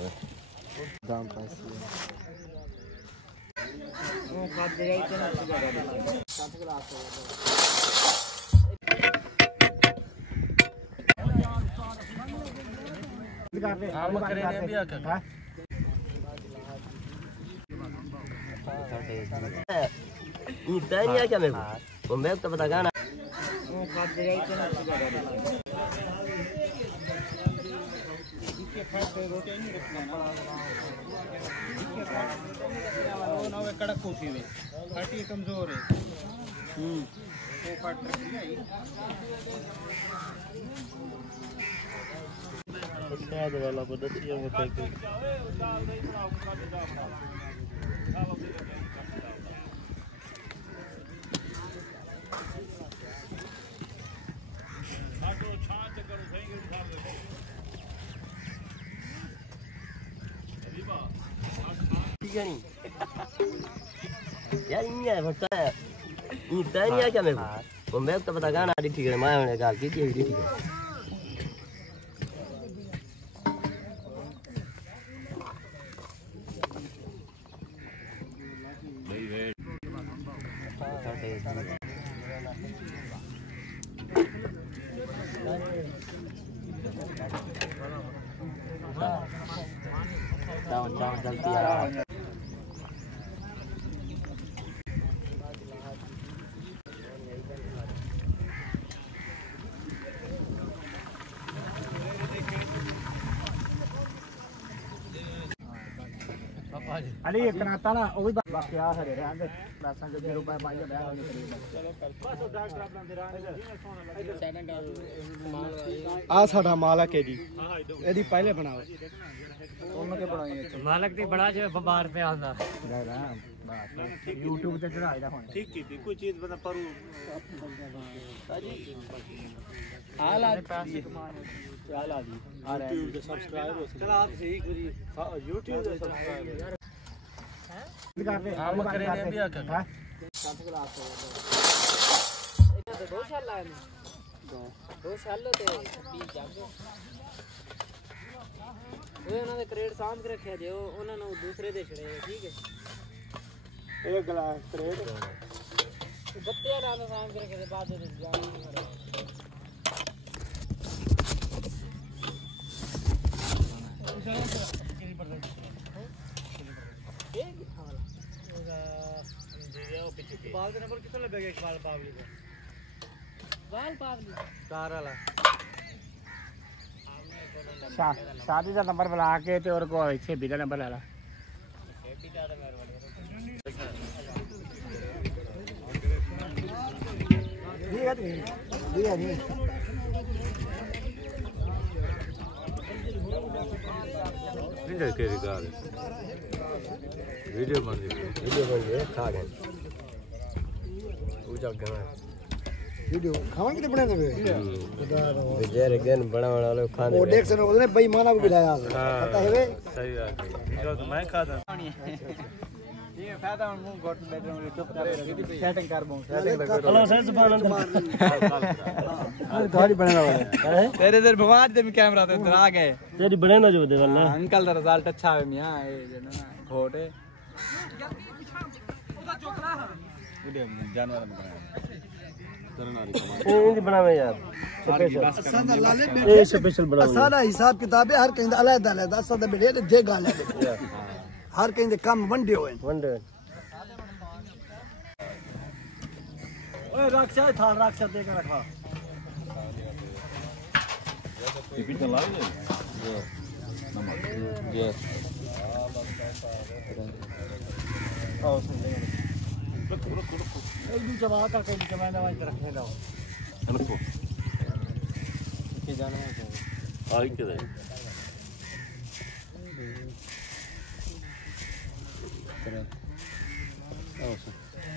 दाम पास वो खाद दे रही ना साथ ग्लास हम करे ने भी आके नहीं क्या मेरे को मैं तो पता गाना वो खाद दे रही ना इसके खाते रोटी नहीं रखना वो ना वे कड़क कोफी में खाटी कमजोर है वो काट दिया स्वाद वाला पद्धति में करके यार ये भट्टा है ये नहीं क्या मेरे को मैं तो पता गाना ठीक है मैं ने गाल की ठीक है जाओ जल्दी आ अली एक नाता ना वो भी बाकी आ हरे रहंदे लासा जो रुपए पाइए बैग होने करीब बस डॉक्टर अपना दे आ साडा मालक है जी एदी पहले बनाओ ਉਹਨਾਂ ਕੇ ਬਣਾਈ ਮਾਲਕ ਦੀ ਬੜਾ ਜਿਵੇਂ ਵਪਾਰ ਪਿਆ ਹੁੰਦਾ ਬਸ YouTube ਤੇ ਚੜਾਇਦਾ ਹੁਣ ਠੀਕ ਕੀਤੀ ਕੋਈ ਚੀਜ਼ ਬਣਾ ਪਰੂ ਹਾਲ ਆ ਪੈਸੇ ਕਮਾਣੇ ਹਾਲ ਆ ਜੀ ਆ ਰਹੇ YouTube ਦੇ ਸਬਸਕ੍ਰਾਈਬ ਹੋ ਚਲ ਆਪ ਸਹੀ ਕਰੀ YouTube ਦੇ ਸਬਸਕ੍ਰਾਈਬ ਯਾਰ ਹੈ ਕਰਦੇ ਆਮ ਕਰੇ ਨੇ ਵੀ ਆ ਕੇ ਸੱਤ ਗਲਾਸ ਇਹਨਾਂ ਦੇ 2 ਸਾਲ ਲਾਏ ਨੇ 2 ਸਾਲ ਤੇ 20 ਜਾਂਦੇ वो उन्होंने क्रेड सामने रखे दे उन्होंने दूसरे दे छड़े ठीक है एक गिलास क्रेड गत्ते वाला सामने रखे दे बाद में जानी बाल का नंबर कितना लगेगा एक बाल पावली को बाल पावली कार वाला शादी का नंबर बुला के ते और को छे बीदा नंबर ला ठीक है नहीं इंजॉय के रिगाल वीडियो बन गई खा गए पूजा गए वीडियो खावा कितने बने थे बेचारे गन बड़ा वाले खाने वो देख सनो उसने बेईमाना को बिलाया पता है वे सही बात है जो तो मैं खाता ये फायदा हम मुंह घोट बैठे हैं चुप कर सेटिंग कर दूं हेलो सर सुभान अल्लाह गाड़ी बनाने वाले तेरे इधर भवान दे कैमरा ते इधर आ गए तेरी बने ना जो दे वाला अंकल दा रिजल्ट अच्छा है मियां ये जो ना घोट है वीडियो जानवर में ये बनावे यार स्पेशल बनावे सारा हिसाब किताब है हर कहीं अलग अलग असा दा बेड़े दे गाल है हर कहीं दे काम वंडे होए ओए रक्षा थाल रक्षा दे के रखा ये भी चला है ये नमक ये आओ सुन ले रुको एक भी जमा का कहीं जमाना वाला रखने दो रुको के जाना है आई के दे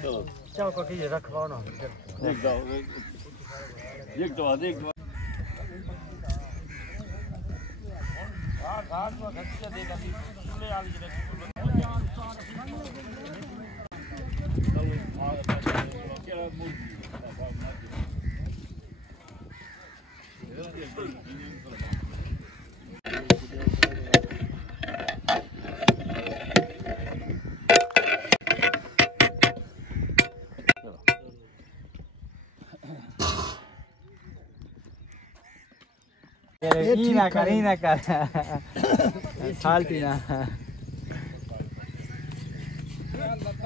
चलो चलो को के रखवाओ ना देख दो देख दो घाट में खच्चे देगा चूल्हे वाली ही ना कर फालतू ना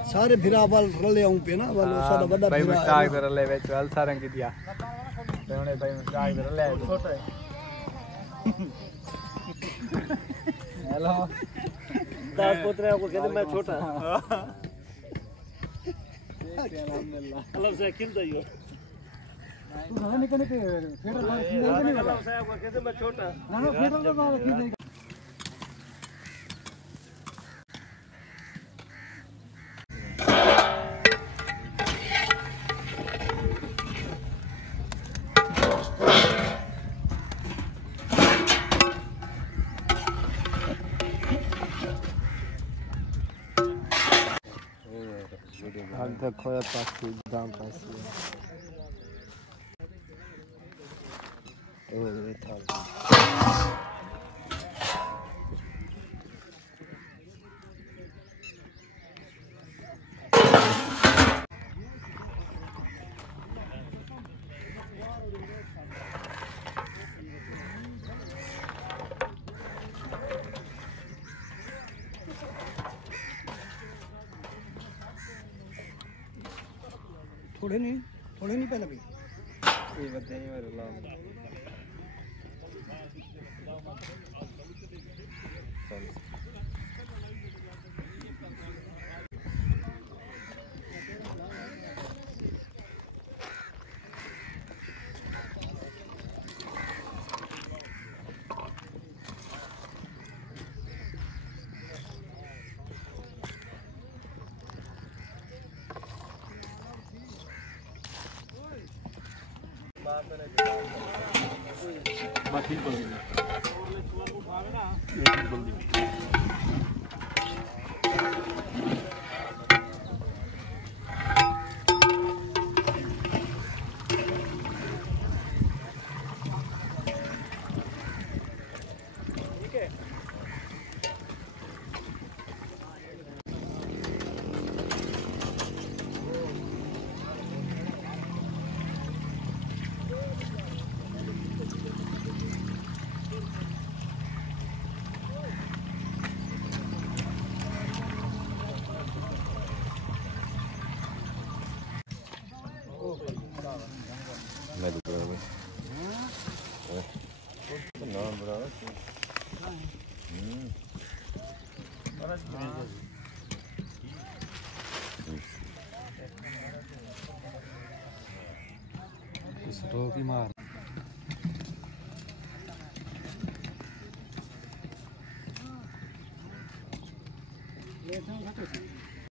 सारे फिरा वाल रले आऊं पे ना वाल सारा बड़ा भाई फिरा मुस्ताक दे रले विच वाल सारंग की दिया तेने भाई मुस्ताक दे रले छोटा है हेलो दास पुत्र को कहते मैं छोटा अल्हम्दुलिल्लाह अल्लाह से किल दइयो तू ना निकल के फेडर वाल की नहीं अल्लाह से को कहते मैं छोटा ना ना फेडर वाल की नहीं हां देखो ये पास दाम पास ये था थोड़े नहीं पहले भी ये बताइए मेरे लाम बात ठीक बोल दी मैं तो बड़ा नाम बड़ा इस रोकी मार ये था